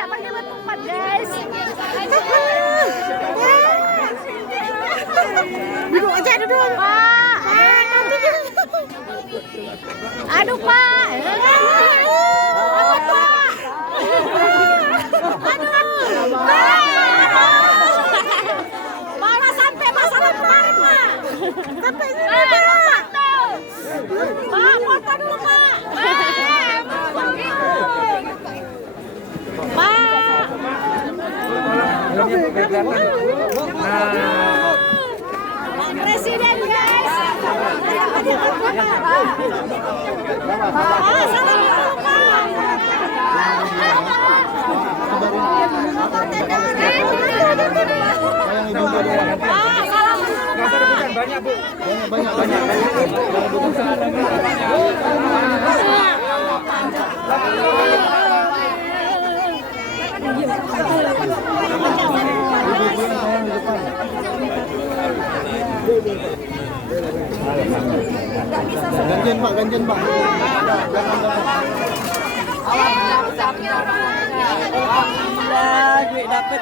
bisa pakai ketupat guys. Duduk aja duduk. Pak. Aduh Pak. Aduh Pak. Malah sampai masalah kemarin Pak. Sampai sini Pak. Pak, foto dulu Pak. Pak Presiden guys. Banyak Bu. Banyak. Gantian Pak. Alhamdulillah duit dapat.